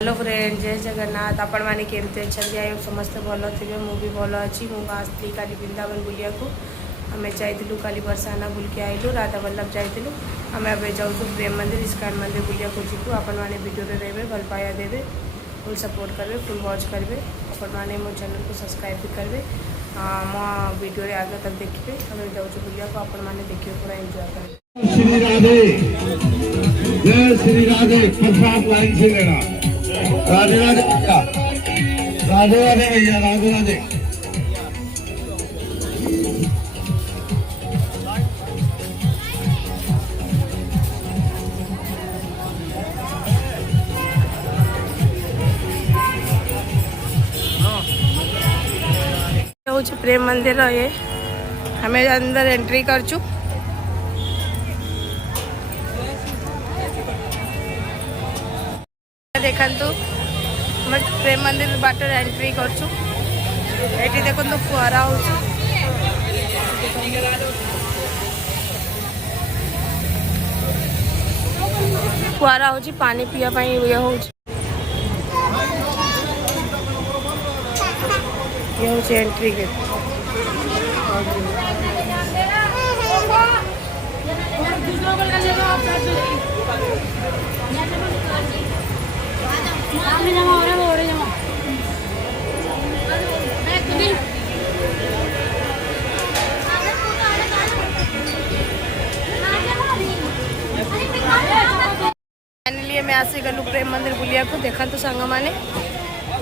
Hello friend, जय जगन्नाथ। आपण मैंने केमती अच्छा आई समस्ते भल थे। मुझे भल अच्छी। मुझे काली वृंदावन बुलिया आम जाइलु काली बरसाना बुलके आइलु। राधा वल्लभ जाइलु। आम ए जाऊँ प्रेम मंदिर इस्कॉन मंदिर बुलिया जीवु। आपण मैंने वीडियो रे भल पाया देवे, फुल सपोर्ट करेंगे, फुल वॉच करेंगे। आपण मैंने मो चैनल को सब्सक्राइब भी करेंगे। मो वीडियो रे आगे तक देखिए। आम जाऊँ बुलिया को आपण मैंने देखिए पूरा एंजॉय करें। श्री राधे, जय श्री राधे। प्रसाद लाइन से लेना। राधे राधे भैया, राधे राधे भैया, राधे राधे। प्रेम मंदिर ये हमें अंदर एंट्री कर चु। देखु प्रेम मंदिर बाटर एंट्री कर चु। ये देखो फुआरा हो फुआरा हो पानी पिया ये हो एंट्री गेट। फाइनली मैं आसी गलु प्रेम मंदिर बुलिया को। देखा तो सांग माने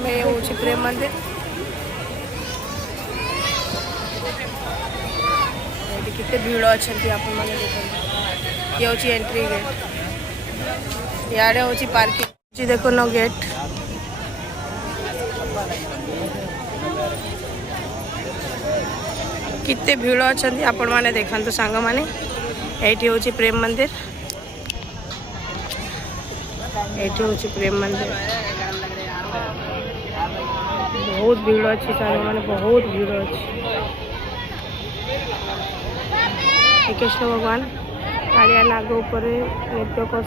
मैं हूँ प्रेम मंदिर। कितने भीड़ अच्छा आप ये हूँ एंट्री गेट। याडे हूँ पार्किंग। देखो नो गेट। कितने भीड़ अच्छा आपण मैंने देखा तो सांग माने ये हूँ प्रेम मंदिर। ये हूँ प्रेम मंदिर। बहुत भीड़ अच्छी सांग माने, बहुत भीड़ अच्छी। कृष्ण भगवान कालिया नाग ऊपर नृत्य कर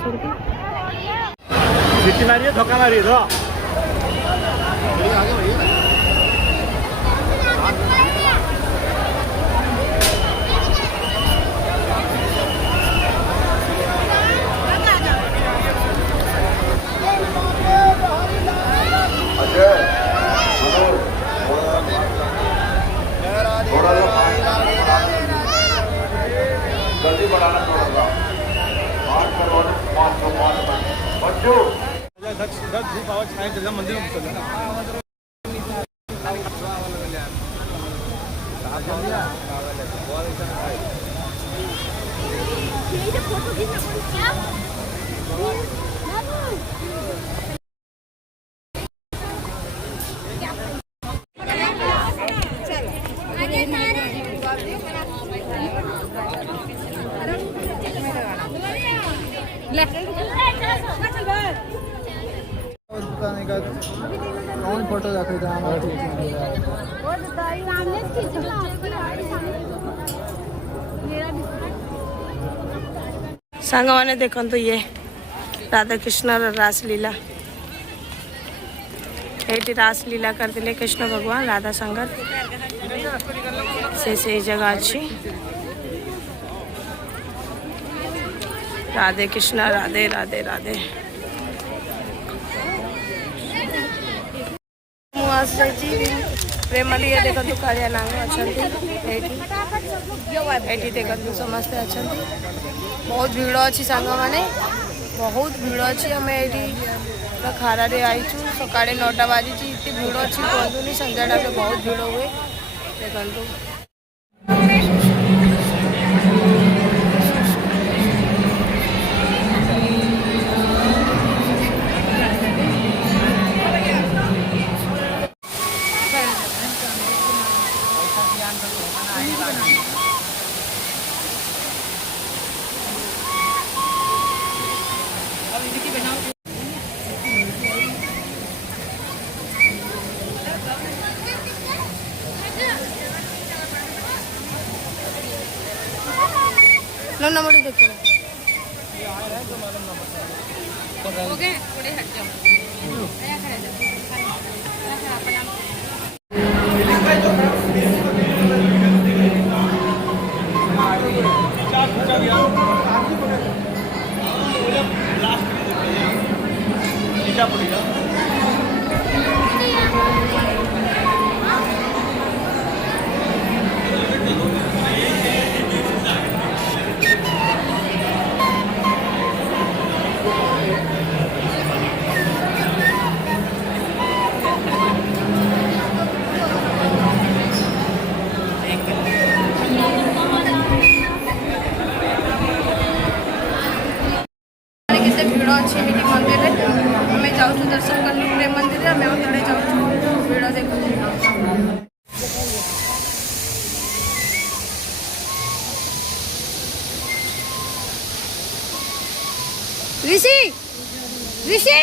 धक्का मारिए तो जल्दी बढ़ाना पड़ेगा। 8 करोड़ 505 बच्चों धूप आवाज छाए जगह मंदिर में चलना। कौन फोटो सांग मैंने देखो तो ये राधा कृष्ण रासलीला। ये रासलीला करते कृष्ण भगवान राधा संगत से जगह अच्छी। राधे कृष्ण, राधे राधे राधे। प्रेम ये देखो तो कालिया नाग अच्छा। ये देखो समस्ते अच्छा। बहुत भीड़ अच्छी सांग माने, बहुत भीड़ अच्छी। आम ये खारा आईचु। सका 9टा बाजी इतनी भीड़ अच्छी कहूनी। संध्या टाइम बहुत भीड़ हुए। देखो नमड़ी देखो हो गए थोड़े हट जाओ। କେତେ ଭିଡ଼ ଅଛି ଏଠି ମନ୍ଦିରରେ ଆମେ ଯାଉଛୁ ଦର୍ଶନ କଲୁ ପ୍ରେମ ମନ୍ଦିରରେ ଆମେ ତଳେ ଯାଉଛୁ ଭିଡ଼ ଦେଖୁଛୁ। ऋषि ऋषि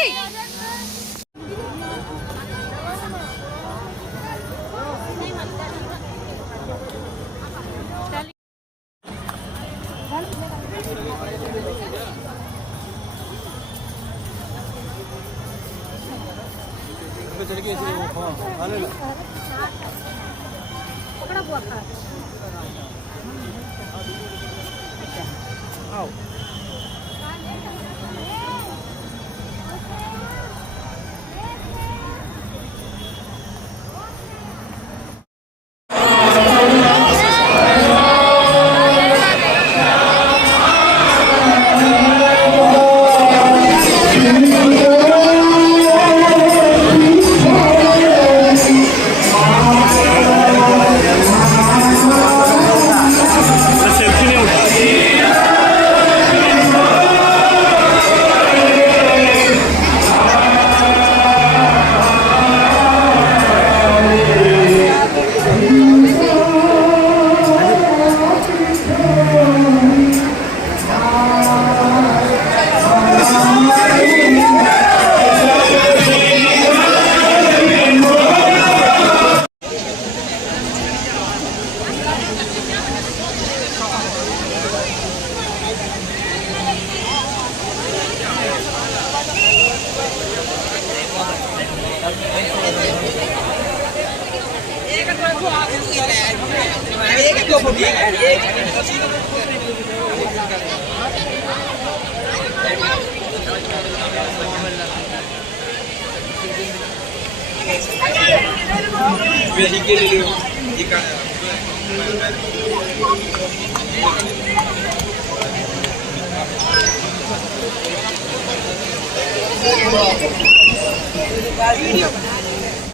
वीडियो